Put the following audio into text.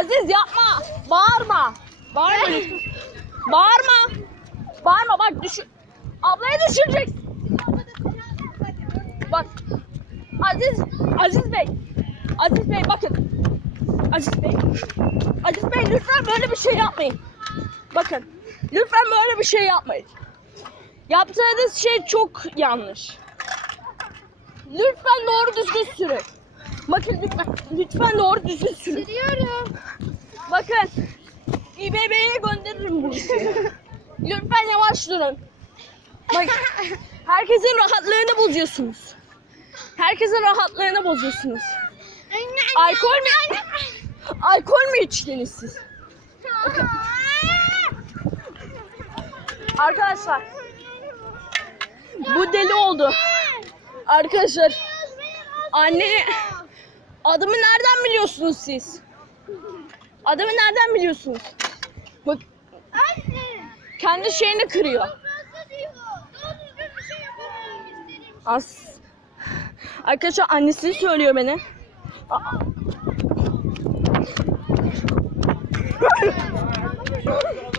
Aziz yapma. Bağırma. Bağırma. Bağırma. Bağırma bak düşür. Ablayı düşüreceksin. Bak. Aziz, Aziz Bey. Aziz Bey bakın. Aziz Bey. Aziz Bey lütfen böyle bir şey yapmayın. Bakın. Lütfen böyle bir şey yapmayın. Yaptığınız şey çok yanlış. Lütfen doğru düzgün sürün. Bakın lütfen, lütfen doğru düzgün sürün. Sürüyorum. İBB'ye gönderirim bu işi. Lütfen yavaş durun. Bak, herkesin rahatlığını bozuyorsunuz. Herkesin rahatlığını bozuyorsunuz. Alkol mü? Alkol mü içtiniz siz? Arkadaşlar bu deli oldu. Arkadaşlar anne adımı nereden biliyorsunuz siz? Adımı nereden biliyorsunuz? Bak Anne. kendi şeyini kırıyor. Şey. As. Arkadaşlar annesi söylüyor beni. Aa.